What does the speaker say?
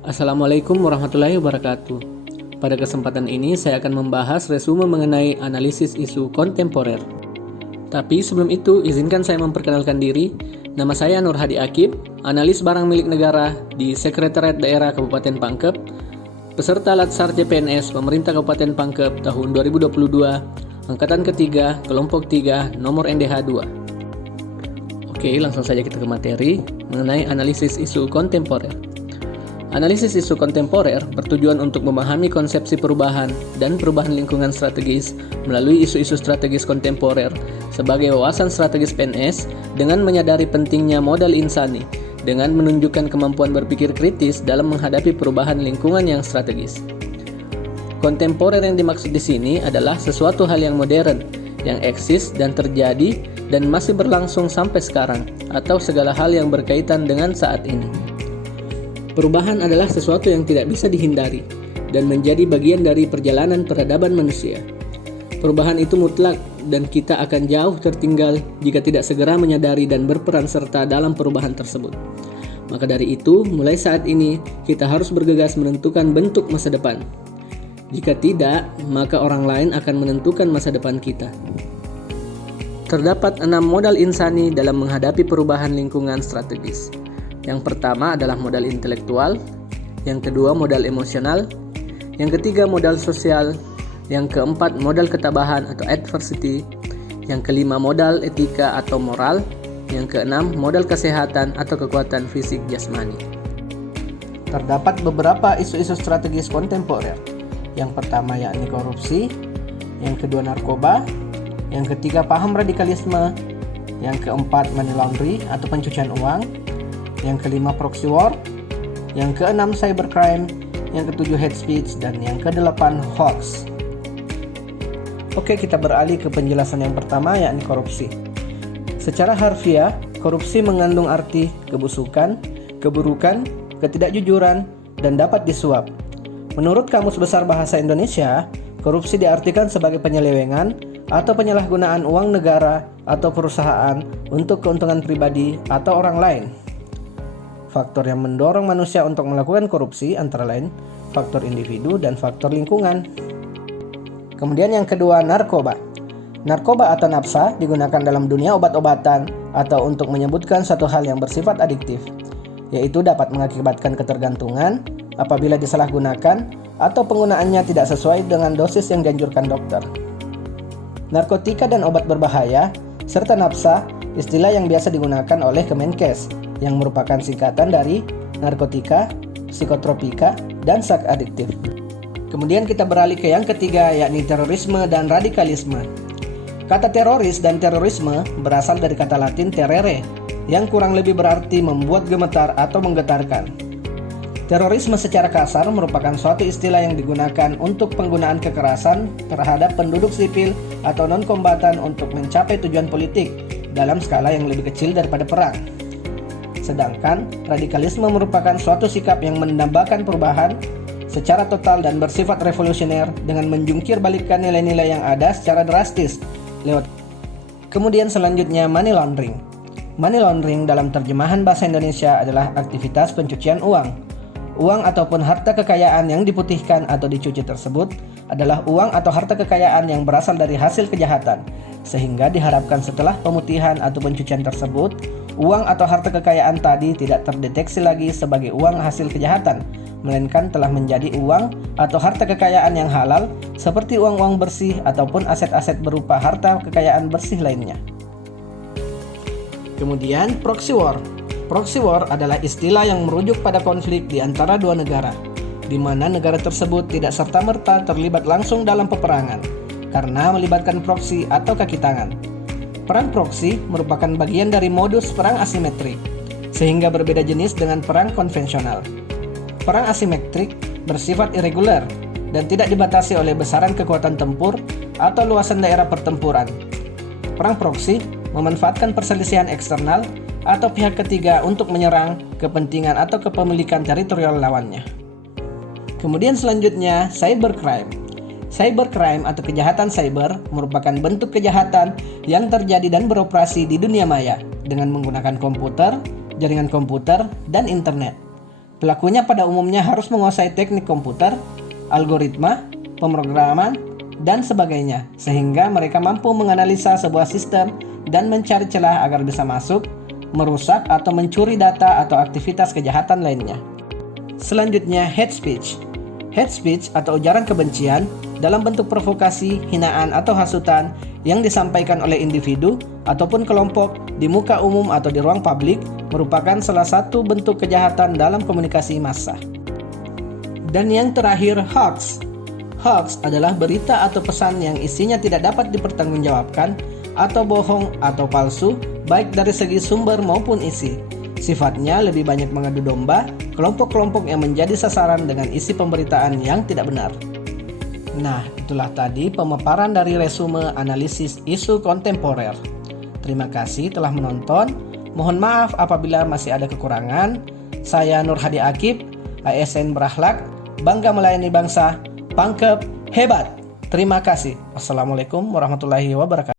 Assalamualaikum warahmatullahi wabarakatuh. Pada kesempatan ini saya akan membahas resume mengenai analisis isu kontemporer. Tapi sebelum itu, izinkan saya memperkenalkan diri. Nama saya Nur Hadi Akib, analis barang milik negara di Sekretariat Daerah Kabupaten Pangkep, peserta Latsar CPNS Pemerintah Kabupaten Pangkep tahun 2022, Angkatan ketiga, Kelompok 3, nomor NDH 2. Oke, langsung saja kita ke materi mengenai analisis isu kontemporer. Analisis isu kontemporer bertujuan untuk memahami konsepsi perubahan dan perubahan lingkungan strategis melalui isu-isu strategis kontemporer sebagai wawasan strategis PNS dengan menyadari pentingnya modal insani dengan menunjukkan kemampuan berpikir kritis dalam menghadapi perubahan lingkungan yang strategis. Kontemporer yang dimaksud di sini adalah sesuatu hal yang modern, yang eksis dan terjadi dan masih berlangsung sampai sekarang, atau segala hal yang berkaitan dengan saat ini. Perubahan adalah sesuatu yang tidak bisa dihindari dan menjadi bagian dari perjalanan peradaban manusia. Perubahan itu mutlak dan kita akan jauh tertinggal jika tidak segera menyadari dan berperan serta dalam perubahan tersebut. Maka dari itu, mulai saat ini kita harus bergegas menentukan bentuk masa depan. Jika tidak, maka orang lain akan menentukan masa depan kita. Terdapat 6 modal insani dalam menghadapi perubahan lingkungan strategis. Yang pertama adalah modal intelektual, yang kedua modal emosional, yang ketiga modal sosial, yang keempat modal ketabahan atau adversity, yang kelima modal etika atau moral, yang keenam modal kesehatan atau kekuatan fisik jasmani. Terdapat beberapa isu-isu strategis kontemporer. Yang pertama yakni korupsi, yang kedua narkoba, yang ketiga paham radikalisme, yang keempat money laundry atau pencucian uang, yang kelima proxy war, yang keenam cybercrime, yang ketujuh hate speech, dan yang kedelapan hoax. Oke, kita beralih ke penjelasan yang pertama yakni korupsi. Secara harfiah, korupsi mengandung arti kebusukan, keburukan, ketidakjujuran, dan dapat disuap. Menurut Kamus Besar Bahasa Indonesia, korupsi diartikan sebagai penyelewengan atau penyalahgunaan uang negara atau perusahaan untuk keuntungan pribadi atau orang lain. Faktor yang mendorong manusia untuk melakukan korupsi antara lain faktor individu dan faktor lingkungan. Kemudian yang kedua, narkoba. Narkoba atau nafsa digunakan dalam dunia obat-obatan atau untuk menyebutkan suatu hal yang bersifat adiktif, yaitu dapat mengakibatkan ketergantungan apabila disalahgunakan atau penggunaannya tidak sesuai dengan dosis yang dianjurkan dokter. Narkotika dan obat berbahaya serta nafsa istilah yang biasa digunakan oleh Kemenkes yang merupakan singkatan dari narkotika, psikotropika, dan zat adiktif. Kemudian kita beralih ke yang ketiga yakni terorisme dan radikalisme. Kata teroris dan terorisme berasal dari kata Latin terere yang kurang lebih berarti membuat gemetar atau menggetarkan. Terorisme secara kasar merupakan suatu istilah yang digunakan untuk penggunaan kekerasan terhadap penduduk sipil atau non-kombatan untuk mencapai tujuan politik dalam skala yang lebih kecil daripada perang. Sedangkan radikalisme merupakan suatu sikap yang menambahkan perubahan secara total dan bersifat revolusioner dengan menjungkir balikkan nilai-nilai yang ada secara drastis lewat. Kemudian selanjutnya money laundering. Money laundering dalam terjemahan bahasa Indonesia adalah aktivitas pencucian uang. Uang ataupun harta kekayaan yang diputihkan atau dicuci tersebut adalah uang atau harta kekayaan yang berasal dari hasil kejahatan, sehingga diharapkan setelah pemutihan atau pencucian tersebut, uang atau harta kekayaan tadi tidak terdeteksi lagi sebagai uang hasil kejahatan, melainkan telah menjadi uang atau harta kekayaan yang halal seperti uang-uang bersih ataupun aset-aset berupa harta kekayaan bersih lainnya. Kemudian proxy war. Proxy war adalah istilah yang merujuk pada konflik di antara dua negara, di mana negara tersebut tidak serta-merta terlibat langsung dalam peperangan, karena melibatkan proksi atau kaki tangan. Perang proksi merupakan bagian dari modus perang asimetrik, sehingga berbeda jenis dengan perang konvensional. Perang asimetrik bersifat irregular dan tidak dibatasi oleh besaran kekuatan tempur atau luasan daerah pertempuran. Perang proksi memanfaatkan perselisihan eksternal atau pihak ketiga untuk menyerang kepentingan atau kepemilikan teritorial lawannya. Kemudian selanjutnya, cybercrime. Cybercrime atau kejahatan cyber merupakan bentuk kejahatan yang terjadi dan beroperasi di dunia maya dengan menggunakan komputer, jaringan komputer, dan internet. Pelakunya pada umumnya harus menguasai teknik komputer, algoritma, pemrograman, dan sebagainya, sehingga mereka mampu menganalisa sebuah sistem dan mencari celah agar bisa masuk, merusak, atau mencuri data atau aktivitas kejahatan lainnya. Selanjutnya, hate speech. Hate speech atau ujaran kebencian dalam bentuk provokasi, hinaan, atau hasutan yang disampaikan oleh individu ataupun kelompok di muka umum atau di ruang publik merupakan salah satu bentuk kejahatan dalam komunikasi massa. Dan yang terakhir, hoax. Hoax adalah berita atau pesan yang isinya tidak dapat dipertanggungjawabkan atau bohong atau palsu, baik dari segi sumber maupun isi. Sifatnya lebih banyak mengadu domba kelompok-kelompok yang menjadi sasaran dengan isi pemberitaan yang tidak benar. Nah, itulah tadi pemaparan dari resume analisis isu kontemporer. Terima kasih telah menonton. Mohon maaf apabila masih ada kekurangan. Saya Nur Hadi Akib, ASN Berakhlak, bangga melayani bangsa, pangkep, hebat. Terima kasih. Wassalamualaikum warahmatullahi wabarakatuh.